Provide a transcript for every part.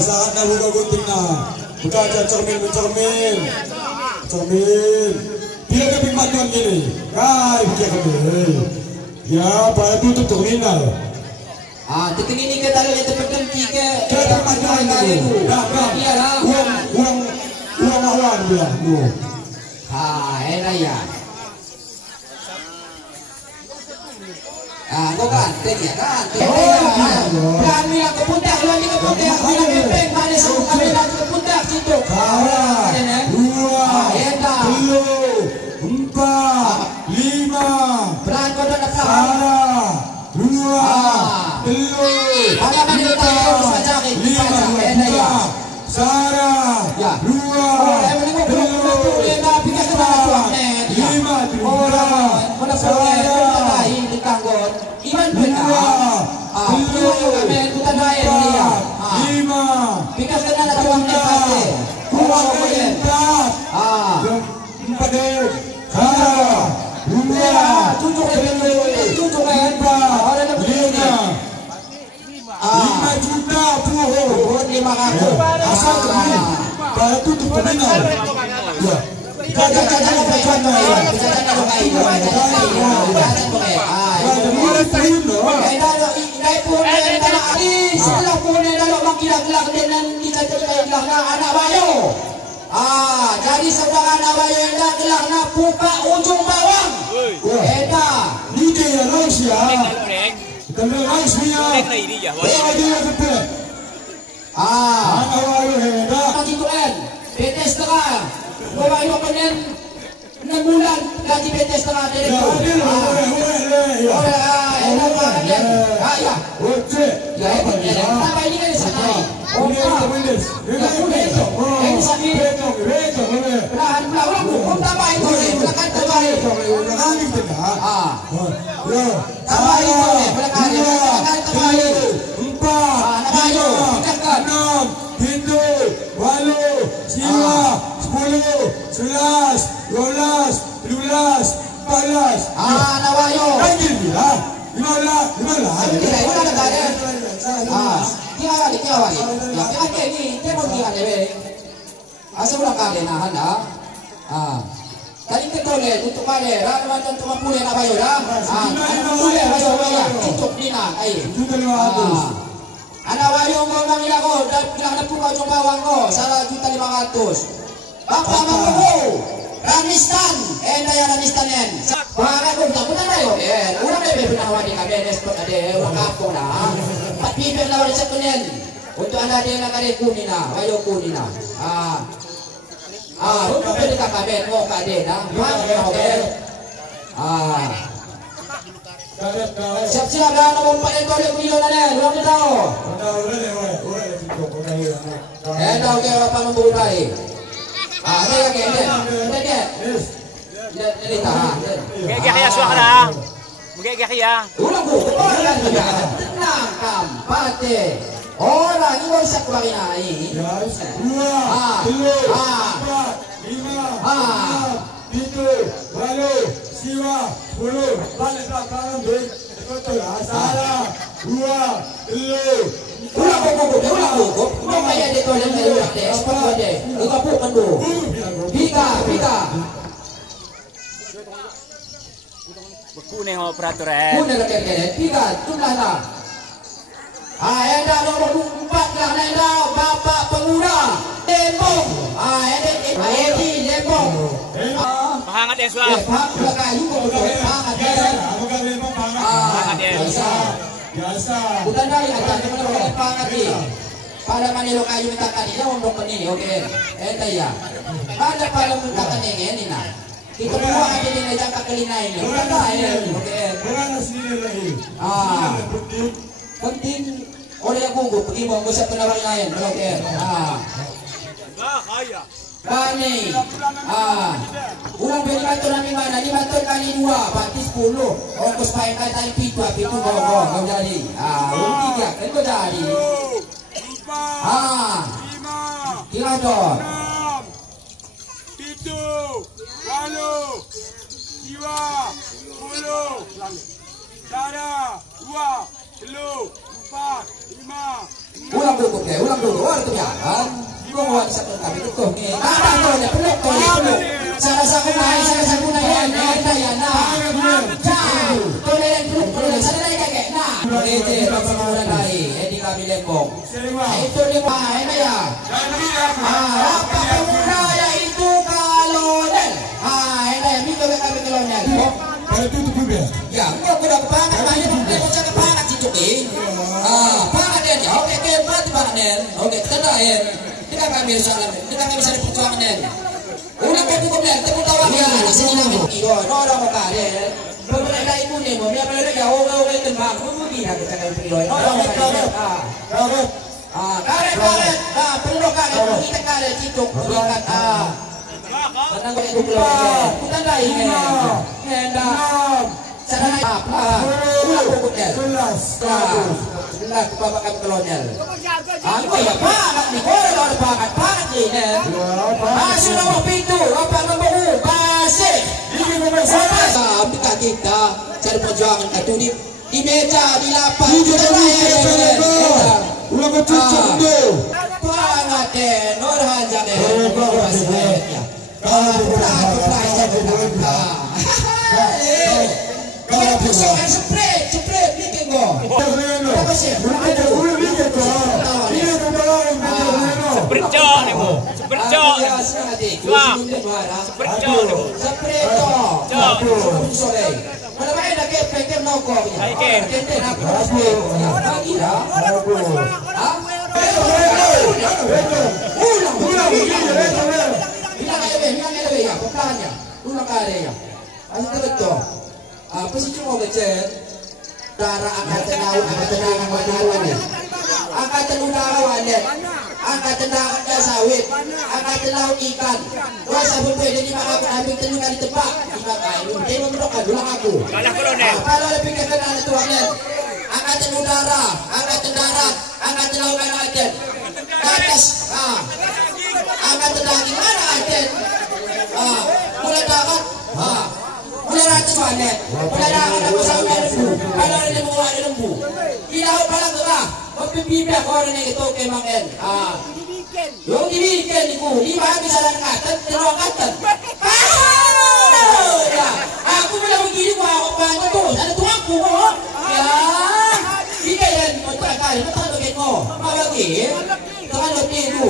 saatnya buka gunting nah. Buka aja cermin. Dia keping matuan gini. Buka keping. Ya, Pak itu terminal. Tekan ini ke tali yang terpekan tiga. Kita matuan itu. Uang bilang. Enak ya. Bukan, kan? Kami yang ke pundak, bilang ke kepeng, mana sama kami yang ke pundak situ. 1, 2, 3, 4, 5. Beran kau dah nak 1, 2, 3, jadi saudara Nabayo hendak gelakna buka ujung bawang. Ni dia Rusia. Kita Rusia. Nabayo hendak. Gaji tu kan, PT setengah. Nabayo penen 6 bulan gaji PT setengah direktur. Tambah ini kan sana. Tadi ketoleh untuk mana? Rada macam cuma pulih nak bayar dah. Pulih bayar cukup dina air. Anak bayar kau bang ila kau dah nak buka ujung bawang kau salah 1.500. Bapak mampu. Ranistan, ya Ranistan en. Wah, aku tak pernah tahu. Orang lebih pernah wadi kami spot ada orang kampung dah. Tapi pernah wadi sekunen. Untuk anak dia nak ada kunina, bayar kunina. Untuk pendekat kami, mau kade dah. Siap-siap dah nak umpat yang boleh kilo nana, luar dia tahu. Tahu ke apa memburai. Ini tahan. Gaya kaya suara. Gaya kaya. Ulang bu, tenang kampate. Orang ini bisa keluar ini. 2, 3, 4, 5, 7, 8, 9, 10. Balik belakang deh. Salah. 2, 3. Ulang buku. Kau bayar dia tu yang dia deh. Ekspor dia. Kau pun pandu. Tiga. Beku nih operator. Punya rakyat. Tiga. Jumlahnya. Enda nomor 4 lah enda Bapak Pengurang Dembong. Edi Dembong. Hangat ya suara. Kayu hangat ya. Biasa. Bukan dari aja mana hangat ni. Pada mana kayu minta tadi dah untuk ini. Okey. Ya. Pada minta ini nah. Kita buat aja dengan jangka kelina ini. Bukan dah ini. Okey. Bukan sini lagi. Penting oleh aku pergi mau ngusap penawar lain. Okey. Kami ulang beri bantuan kami mana? Dibantuan kali 2 berarti 10. Ongkos payah tadi pitu kau jadi. Ulang 3 kan kau jadi. 4 5 kira dong. 7 8 9 10 Cara 2 3 4 5 betul nih. Nah, peluk. Sa kunay yan. Sana na ikagay na. Ito, pagpamulan na hindi kami lembong. Ito lima, na yan. Pagpamuna ya itu kalonel. Na yan, dito kami kalonel. Para tudo tudo. Ya, mo ko dapat pangat tayo ng sa pangat si Tuki. Pangat yan. Okay, kaya pati pangat yan. Okay, tandaan. Tidak kami sa perjuangan yan. Una ko ko bler, temu tawag ya, kasi nila mo. No mo ka de. Pag na ikunin mo, may pala ya, okay tembak. Mo bilang kita kay Piloy. No mo ka. Karet. Perlu ka kita karet Cituk. Ingat Tanang ko ito. Kutandai ngenda. Sana na ulang ko bler. Jelas bapak kami kolonel. Aku ya pangat nih, kalau ada pangat nih, masuk nomor pintu, apa nomor pasir. Ini nomor satu. Kita cari perjuangan itu di meja, di lapas. Ulang kecil deh. Pangat deh, Nurhanja deh. Kalau persoalan spray, bikin gua. Apa sih cuma becet? Darah angkatan laut, angkatan darat, angkatan udara walet, angkatan darat sawit, angkatan laut ikan. Wah sabun pwede di mana aku ambil tenukan di tempat. Tidak kayu, dia memberokkan dulu aku. Kalau lebih kekenal itu angkatan udara, angkatan darat, angkatan laut angkatan. Atas, angkatan darat mana angkatan? Mulai darat, mulai ratus walet, mulai darat aku sampai lembu. Kalau ada lembu, ilaw pa lang ito magpipibyak ko rin ito kay Mangel. Yung dibikin ko, di ba bisa lang katan, dalawang katan. Ako mo lang magiging ko ako pa ito. Ano ito ako mo? Di kaya yan, magpagkali, matalagin mo. Mabagin, takalagin mo.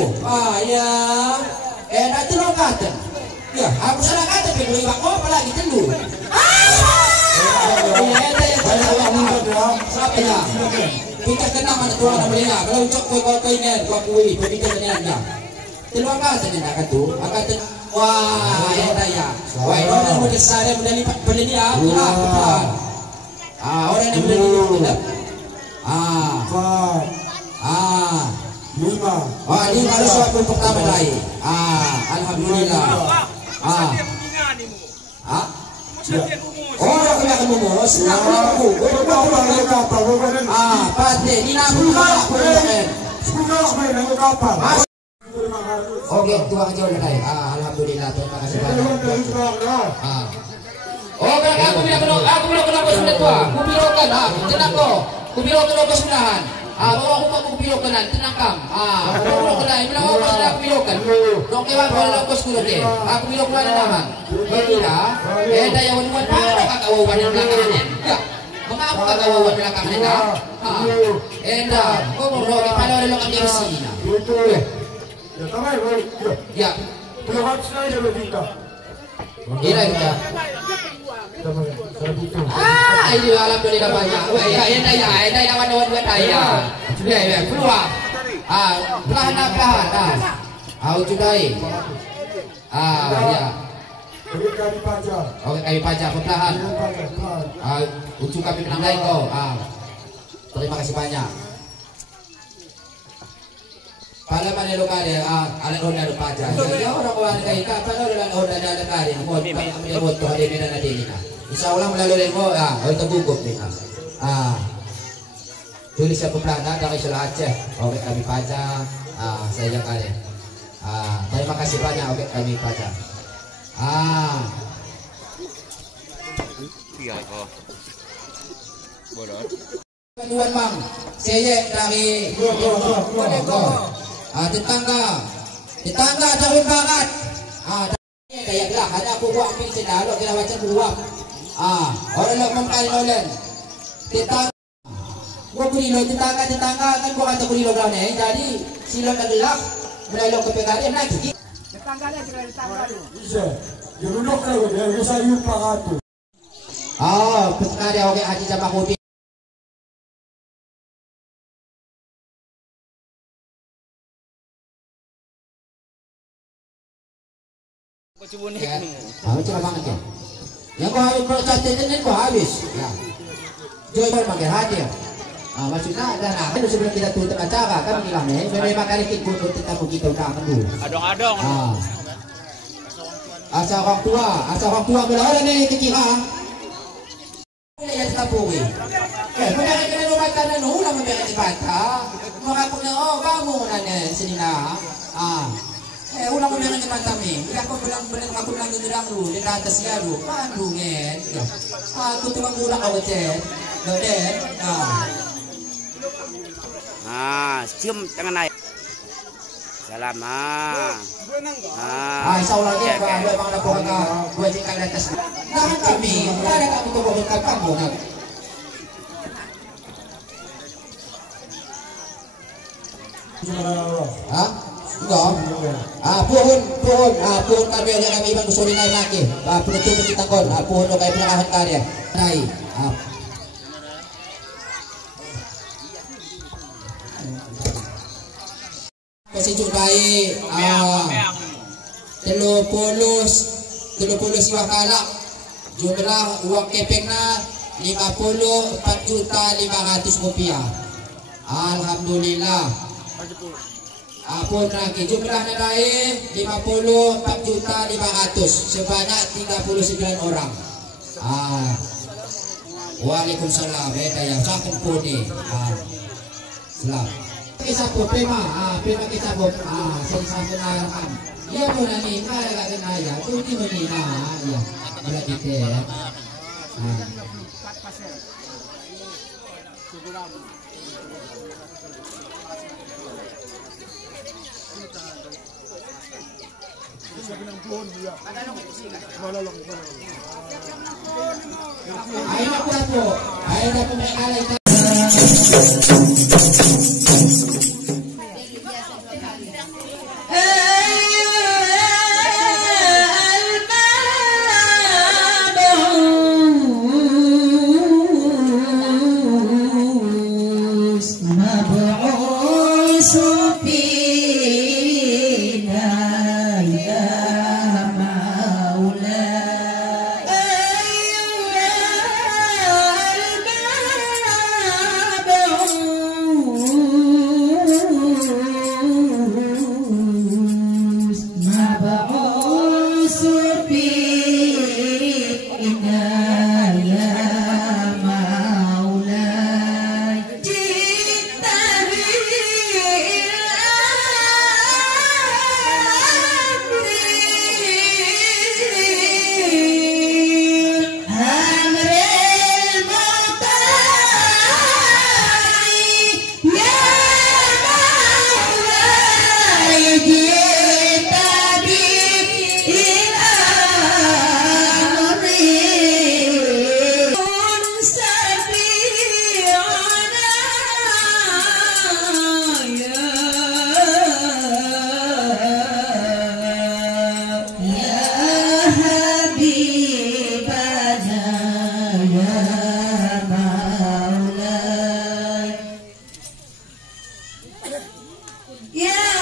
Dalawang katan. Ako sa lang katan, pero iba ko, palagi talo. Sabi niya, kita kenang mana tuan nama dia. Kalau ucap kau ini, kau akui, kau bikin dia. Terluang kata ni nak tu, akan tu, wah, yang daya. Wah, orang yang besar yang berdali berdali apa? Orang yang berdali tidak. Lima. Wah, ini baru suatu pertama lagi. Alhamdulillah. Orang kena kemumus, nak aku. Pasti ini nak aku kan. Oke, tuang aja udah dai. Alhamdulillah, terima kasih banyak. Oke, aku bilang kenapa sudah tua. Kupirokan, tenang kok. Kupirokan apa sudahan. Bawa aku kupirokan, tenang kam. Kupirokan, bilang aku sudah kupirokan. Dok kewan kalau aku sekolah deh. Aku kupirokan nama. Berbeda. Daya wanuan mana kakawawan yang belakangan. Ya. Mengapa kakawawan belakangan ini? Kau mau rogi pada orang yang ambil sini. Ya. Ira kita. Ini alhamdulillah banyak. Ya, yang wanuan buat daya. Sudah keluar. Perlahan-lahan. Sudah. Ya. Oke, kami pajak perlahan. Untuk kami menang lain kau. Terima kasih banyak. Pada mana lokal alat honda ada pajak. Ya orang orang kaya pada orang honda ada kari. Mau ambil motor ada medan ada ini. Insya Allah melalui kau. Untuk gugup ni. Tulis siapa pelana dari Selah Aceh. Oke, kami pajak. Saya yang kali. Terima kasih banyak. Oke, kami pajak. Tuan Mang, saya dari tetangga Tetangga tahun banget. Kaya gelah ada buah pin sendalo kita baca buah. Orang nak mengkali nolen. Tetangga gua beri lo tetangga kan gua kata beri lo berapa ni. Jadi silon dah gelah mulai lo ke pegari lagi. Tetangga dah tetangga tu. Bisa. Jerunok kalau dia bisa yupa katu. Petangga dia okey haji sama kopi. Macam banget ya. Yang kau habis proses ini kau habis. Ya. Joy bermakin hadir. Maksudnya dan itu sebelum kita tutup acara kan bilang nih, memang kali kita butuh tetamu kita udahakan dulu. Adong-adong. Asal orang tua bila orang ni kira. Boleh jadi tapuri. Pada kena rumah tanah nu lama beres dibantah. Maka punya kamu nanya sini nak. Ulang beres dibantah ni. Bila kau bilang aku bilang gerang lu, di atas ya lu, pandu ngen. Aku cuma ulang awak cek. Loden. Cium tangan ayah. Salamat. Insyaallah dia dua bang lapor ka dua tingkat di atas. Nah kami, ada kami tu bukan kamu nak. Puhun kami ada kami ibang kusuri na lagi. Penutup kita kon, puhun no kay pinakahan karya. Nay. Sejuk baik. 30 siwah kalak. Jumlah uang kepengna 54.500 rupiah. Alhamdulillah. Apun lagi jumlah nadain 54.500 sebanyak 39 orang. Waalaikumsalam. Daya saken puni. Salam. Kisah pema kisah sensasi narakan. Ia pun ni kaya kena ya, tu ni ni ya. Bila kita. Ayo aku mengalih. Yeah.